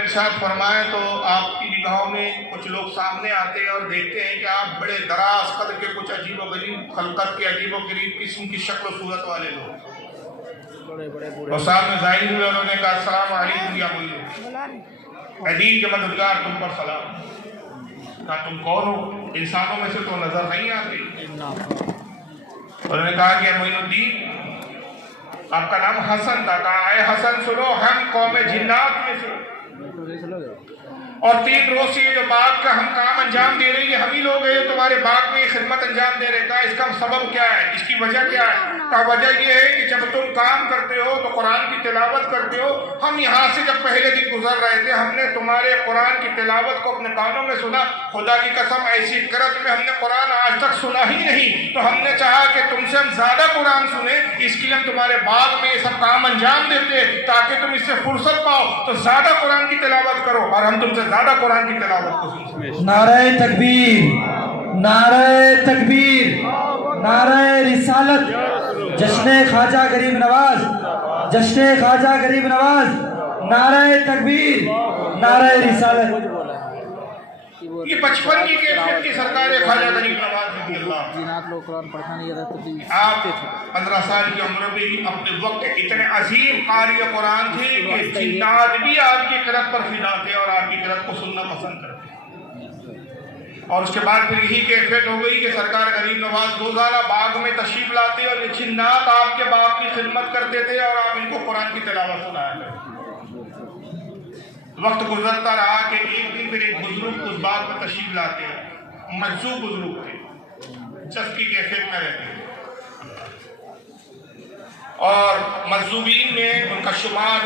ارشاد فرمائے تو آپ کی نگاہوں میں کچھ لوگ سامنے آتے ہیں اور دیکھتے ہیں کہ آپ بڑے دراز قد کے کچھ عجیب و غریب خلقت کے عجیب و غریب قسم کی شکل و صورت والے لوگ، اور سامنے ظاہر ہوئے، انہوں نے کہا السلام علیکم یا مولو، اے دین کے مددگار تم پر سلام۔ کہا تم کون ہو؟ انسانوں میں سے تو نظر نہیں آتے۔ انہوں نے کہا کہ معین الدین آپ کا نام حسن تھا۔ کہا اے حسن سنو، ہم قوم جنات میں سے، اور 3 روز سے یہ جو باغ کا ہم کام انجام دے رہے ہیں، ہم ہی لوگ ہیں جو تمہارے باغ میں یہ خدمت انجام دے رہے۔ کہا اس کا سبب کیا ہے، اس کی وجہ کیا ہے؟ کہا وجہ یہ ہے کہ جب تم کام کرتے ہو تو قرآن کی تلاوت کرتے ہو، ہم یہاں سے جب پہلے دن گزر رہے تھے، ہم نے تمہارے قرآن کی تلاوت کو اپنے کانوں میں سنا۔ خدا کی قسم ایسی قرت میں ہم نے قرآن آج تک سنا ہی نہیں، تو ہم نے چاہا کہ تم سے ہم زیادہ قرآن سنیں، اس کے لیے ہم تمہارے باغ میں یہ سب کام انجام دیتے تاکہ تم اس سے فرصت پاؤ تو زیادہ قرآن کی تلاوت کرو، اور ہم تم سے زیادہ قرآن کی تلاوت کو سنیں۔ نعرہ تکبیر، نعرہ تکبیر، نعرہ رسالت، جشن خواجہ غریب نواز، جشن خواجہ غریب نواز، نعرہ تکبیر، نعرہ رسالت۔ یہ 55 کی کیفیت کی سرکار خواجہ غریب نواز رضی اللہ۔ آپ 15 سال کی عمر میں ہی اپنے وقت اتنے عظیم قاری قرآن تھے کہ جنات بھی آپ کی قرأت پر فدا تھے اور آپ کی قرأت کو سننا پسند کرتے۔ اور اس کے بعد پھر یہی کیفیت ہو گئی کہ سرکار غریب نواز روزانہ باغ میں تشریف لاتے اور یہ جنات آپ کے باغ کی خدمت کرتے تھے اور آپ ان کو قرآن کی تلاوت سنایا کرتے۔ وقت گزرتا رہا کہ ایک دن پھر ایک بزرگ اس باغ میں تشریف لاتے ہیں، مجذوب بزرگ تھے، چس کی کیفیت میں رہتے تھے، اور مجذوبین میں ان کا شمار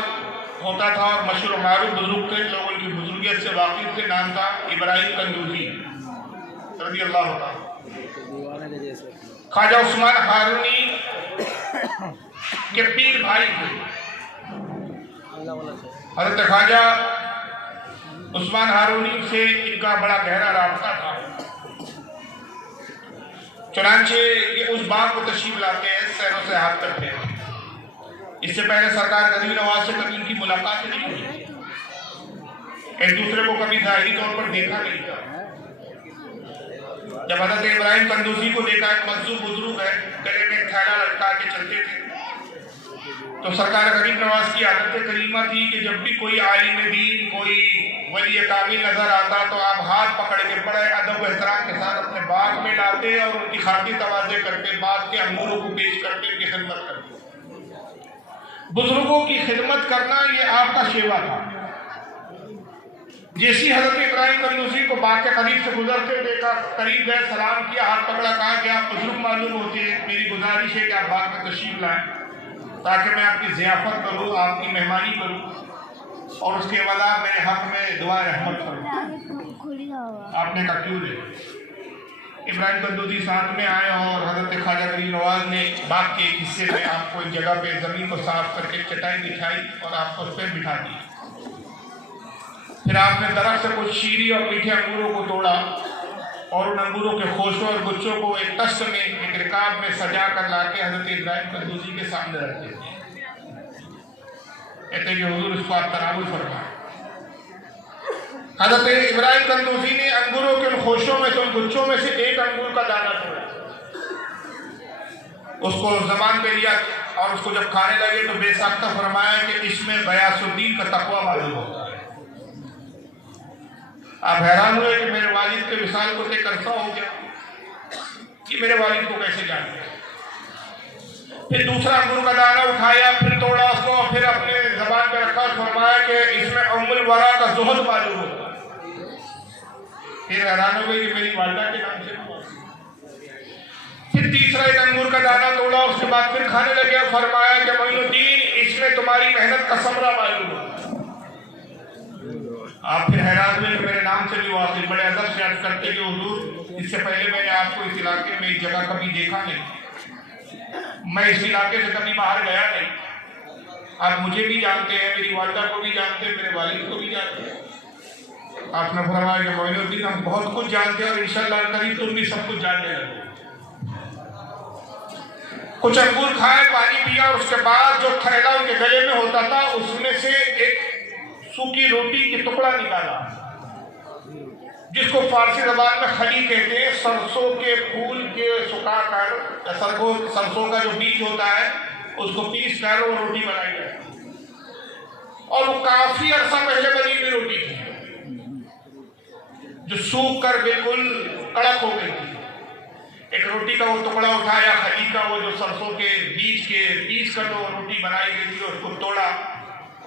ہوتا تھا، اور مشہور و معروف بزرگ تھے، لوگ ان کی بزرگیت سے واقف تھے۔ نام تھا ابراہیم قندوزی رضی اللہ عنہ۔ خواجہ عثمان ہارونی کے پیر بھائی تھے۔ حضرت خواجہ عثمان ہارونی سے ان کا بڑا گہرا رابطہ تھا، چنانچہ یہ اس باغ کو تشریف لاتے ہیں، سیر و سیاحت کرتے ہیں۔ اس سے پہلے سرکار غریب نواز سے کبھی ان کی ملاقات نہیں ہوئی، ایک دوسرے کو کبھی ظاہری طور پر دیکھا نہیں تھا۔ جب حضرت ابراہیم قندوزی کو دیکھا، ایک مجذوب بزرگ ہے، گلے میں تھیلا لٹکا کے چلتے تھے، تو سرکار غریب نواز کی عادت کریمہ تھی کہ جب بھی کوئی عالم دین، کوئی ولی کامل نظر آتا تو آپ ہاتھ پکڑ کے بڑے ادب و احترام کے ساتھ اپنے باغ میں لاتے اور ان کی خاطر تواضع کرتے، باغ کے انگوروں کو پیش کرتے، ان کی خدمت کرتے۔ بزرگوں کی خدمت کرنا یہ آپ کا شیوا تھا۔ جیسی حضرت ابراہیم قندوزی کو باغ کے قریب سے گزرتے دیکھا، قریب گئے، سلام کیا، ہاتھ پکڑا، کہا کہ آپ بزرگ معلوم ہوتے ہیں، میری گزارش ہے کہ آپ باغ میں تشریف لائیں تاکہ میں آپ کی ضیافت کروں، آپ کی مہمانی کروں، اور اس کے علاوہ میرے حق میں دعا رحمت کروں۔ آپ نے کہا کیوں نہیں؟ ابراہیم قندوزی ساتھ میں آئے اور حضرت خواجہ غریب نواز نے باغ کے ایک حصے میں آپ کو ایک جگہ پہ زمین کو صاف کر کے چٹائی بچھائی اور آپ کو اس پہ بٹھا دی۔ پھر آپ نے درخت سے کچھ شیریں اور میٹھے انگوروں کو توڑا اور ان انگوروں کے خوشوں اور گچھوں کو ایک طشت میں، ایک رکاب میں سجا کر لا کے حضرت ابراہیم قندوزی کے سامنے رکھتے تھے۔ کہتے ہیں کہ حضور اس کو آپ تناول فرمائیں۔ حضرت ابراہیم قندوزی نے انگوروں کے ان خوشوں میں سے، ان گچھوں میں سے ایک انگور کا دانہ توڑا، اس کو زبان پہ لیا اور اس کو جب کھانے لگے تو بے ساختہ فرمایا کہ اس میں غیاث الدین کا تقویٰ معلوم ہوتا ہے۔ آپ حیران ہوئے کہ میرے والد کے وصال کو دیکھ کر عرصہ ہو گیا، کہ میرے والد کو کیسے جانتے ہیں؟ پھر دوسرا انگور کا دانہ اٹھایا، پھر توڑا اس کو، پھر اپنے زبان پہ رکھا، فرمایا کہ اس میں ام الورا کا زہد معلوم ہوتا ہے۔ پھر حیران ہو گئی کہ میری والدہ کے نام سے۔ پھر تیسرا ایک انگور کا دانہ توڑا، اس کے بعد پھر کھانے لگے، فرمایا کہ معین الدین اس میں تمہاری محنت کا ثمرہ معلوم ہوتا ہے۔ آپ پھر حیران ہوئے کہ میرے نام سے بھی واقعی، بڑے ادب سے عرض کرتے کہ حضور اس سے پہلے میں نے آپ کو اس علاقے میں اس جگہ کبھی دیکھا نہیں، میں اس علاقے سے کبھی باہر گیا نہیں، آپ مجھے بھی جانتے ہیں، میری والدہ کو بھی جانتے ہیں، میرے والد کو بھی جانتے ہیں۔ آپ نے فرمایا کہ معین الدین ہم بہت کچھ جانتے ہیں اور انشاءاللہ قریب تم بھی سب کچھ جاننے لگے۔ کچھ انگور کھائے، پانی پیا، اور اس کے بعد جو تھیلا ان کے گلے میں ہوتا تھا اس میں سے ایک सूखी रोटी के टुकड़ा निकाला, जिसको फारसी जबान में खली कहते हैं। सरसों के फूल के सुखाकर, सरसों का जो बीज होता है उसको पीस कर वो रोटी बनाई जाती, और वो काफी अरसा पहले बनी हुई रोटी थी जो सूख कर बिल्कुल कड़क हो गई थी। एक रोटी का वो टुकड़ा उठाया, खली का, वो जो सरसों के बीज के पीस कर वो रोटी बनाई गई थी, उसको तोड़ा,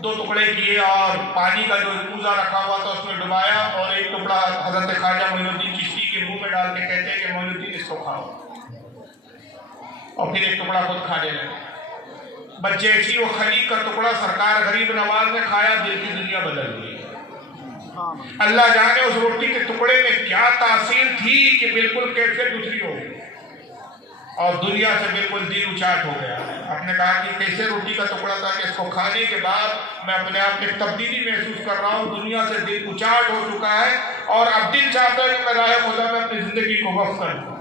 2 टुकड़े किए और पानी का जो कूजा रखा हुआ था उसमें डुबाया, और एक टुकड़ा हजरत ख्वाजा मोइनुद्दीन चिश्ती के मुंह में डाल के कहते हैं कि मोइनुद्दीन इसको खाओ, और फिर एक टुकड़ा खुद खाने लगे। बस जैसी वो खली का टुकड़ा सरकार गरीब नवाज ने खाया, दिल की दुनिया बदल गई। अल्लाह जाने उस रोटी के टुकड़े में क्या तासीर थी कि बिल्कुल कैफियत दूसरी हो गई और दुनिया से बिल्कुल दिल उचाट हो गया। आपने कहा कि कैसे रोटी का टुकड़ा था कि इसको खाने के बाद मैं अपने आप में तब्दीली महसूस कर रहा हूँ, दुनिया से दिल उचाट हो चुका है, और अब दिल चाहता है कि मैं राह खुदा में अपनी जिंदगी को वक्फ कर दूं।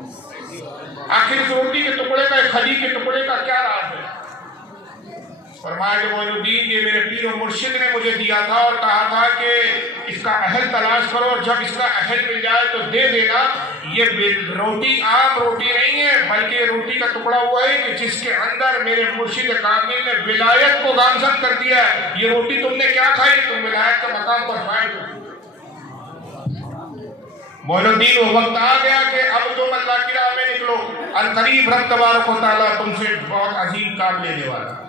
आखिर इस रोटी के टुकड़े का, खली के टुकड़े का क्या राज है? फरमाया कि मोइनुद्दीन, ये मेरे पीर और मुर्शिद ने मुझे दिया था और कहा था कि इसका अहल तलाश करो, और जब इसका अहल मिल जाए तो दे देना। ये रोटी आम रोटी नहीं है, बल्कि ये रोटी का टुकड़ा हुआ है कि जिसके अंदर मेरे मुर्शिद कामिल ने विलायत को गामजन कर दिया है। ये रोटी तुमने क्या खाई? तुम विलायत के मकाम पर फायद हो। मोइनुद्दीन, वो वक्त आ गया कि अब तुम अल्लाह की राह में निकलो, अनकरीब रब तबारक व तआला तुमसे बहुत अजीम काम लेने वाला।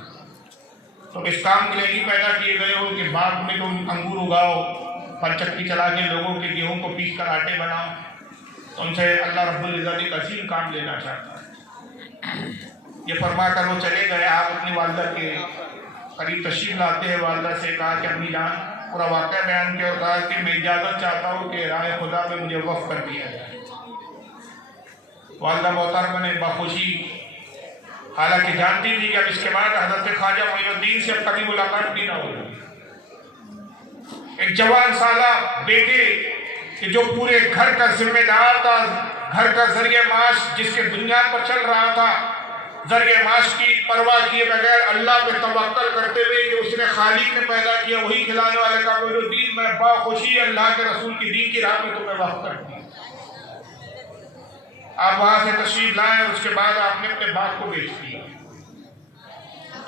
तो इस काम के लिए ही पैदा किए गए हो कि बाग में तुम अंगूर उगाओ, फलचक्की चला के लोगों के गेहूं को पीस कर आटे बनाओ। तुमसे अल्लाह रब्बुल इज्जत एक अजीम काम लेना चाहता है। ये फरमा कर वो चले गए। आप अपनी वालदा के करीब तशरीफ लाते हैं, वालदा से कहा कि अम्मी जान, पूरा वाक़या बयान किया और कहा कि मैं इजाज़त चाहता हूँ कि राह खुदा में मुझे वक्फ कर दिया जाए। वालदा मोहतरमा ने बखुशी, हालांकि जानती थी कि अब इसके बाद हजरत ख्वाजा मोइनुद्दीन से अब कभी मुलाकात भी ना होगी। एक जवान साला बेटे कि जो पूरे घर का जिम्मेदार था, घर का जरिए माश जिसके बुनियाद पर चल रहा था, जरिए माश की परवाह किए बगैर अल्लाह पे तवक्कल करते हुए कि उसने खालिक ने पैदा किया वही खिलाने वाले का, मोइनुद्दीन मैं बाखुशी अल्लाह के रसूल की दीन की राह में तुम्हें वक्त कर दी। आप वहां से तशरीफ लाए और उसके बाद आपने अपने बाग को बेच दिया।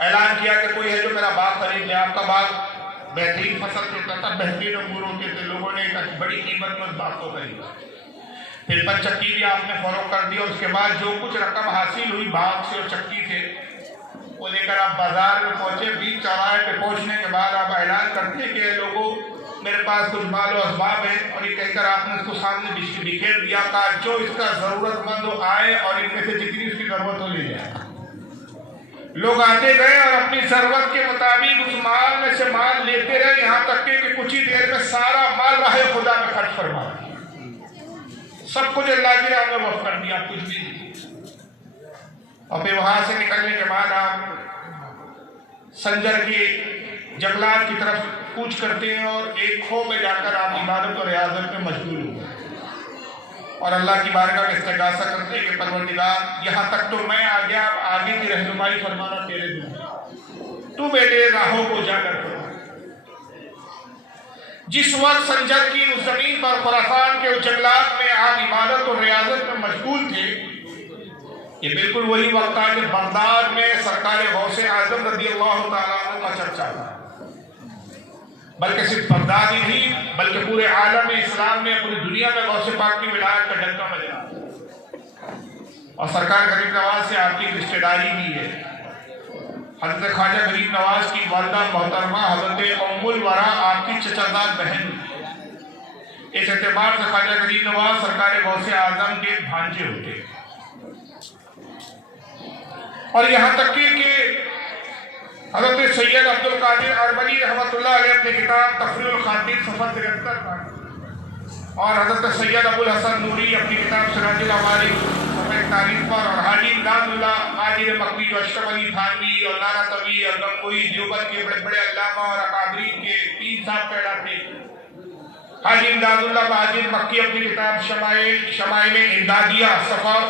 ऐलान किया कि कोई है जो मेरा बाग खरीद ले। आपका बाग बेहतरीन फसल देता था, बेहतरीन अंगूर होते थे, लोगों ने बड़ी कीमत में उस बाग को खरीदा। फिर चक्की भी आपने फरोख्त कर दी, और उसके बाद जो कुछ रकम हासिल हुई बाग से और चक्की से, वो लेकर आप बाजार में पहुंचे। बीच चौराहे पे पहुंचने के बाद आप ऐलान करते कि लोगों मेरे पास कुछ माल और असबाब है, और ये कहकर आपने उसको सामने बिखेर दिया था, जो इसका जरूरतमंद हो आए और इनमें से जितनी उसकी जरूरत हो ले जाए। लोग आते गए और अपनी जरूरत के मुताबिक उस माल में से माल लेते रहे, यहाँ तक कि कुछ ही देर में सारा माल राह खुदा में खर्च फरमा दिया। सब कुछ अल्लाह की राह में वक्फ कर दिया, कुछ भी नहीं। और फिर वहां से निकलने के बाद आप संजर के जंगलात की तरफ कूच करते हैं और एक खो में जाकर आप इबादत और रियाजत में मशगूल हो और अल्लाह की बारगाह में इस्तिगासा करते हैं कि परवरदिगार, यहाँ तक तो मैं आ गया, अब आगे की रहनुमाई फरमाना तेरे दिन, तू मेरे राहों को जाकर करो। जिस वक्त संजर की उस जमीन पर खुरासान के उस जंगलात में आप इबादत और रियाजत में मशगूल थे, ये बिल्कुल वही वक्त था कि बगदाद में सरकार गौसे आजम रज़ियल्लाहु ताला अन्हु का चर्चा था। बल्कि सिर्फ बगदाद ही नहीं, बल्कि पूरे आलम इस्लाम में, पूरी दुनिया में गौसे पाक की विलायत का डंका बजा। और सरकार गरीब नवाज से आपकी रिश्तेदारी भी है। हजरत ख्वाजा गरीब नवाज की वालिदा मोहतरमा हजरत उम्मुल वरा आपकी चचाजाद बहन। इस एतबार से ख्वाजा गरीब नवाज सरकार गौसे आजम के भांजे होते। और यहाँ तक कि हज़रत सैयद अब्दुल कादिर अरबली रहमतुल्लाह अलैह अपनी किताब तफरीरुल खातिर सफ़र 73 पर, और हज़रत सैयद अबुल हसन नूरी अपनी किताब सिराजुल अवालिम सफ़र 41 पर, और हाजी इमदादुल्लाह हाजिर मक्की जो अशरफ अली थानवी और नाना तवी और गंगोई देवबंद के बड़े बड़े अल्लामा और अकादरीन के 3 साहब पैदा थे। हाजी इमदादुल्लाह हाजिर मक्की अपनी किताब शमाइल इमदादिया सफ़र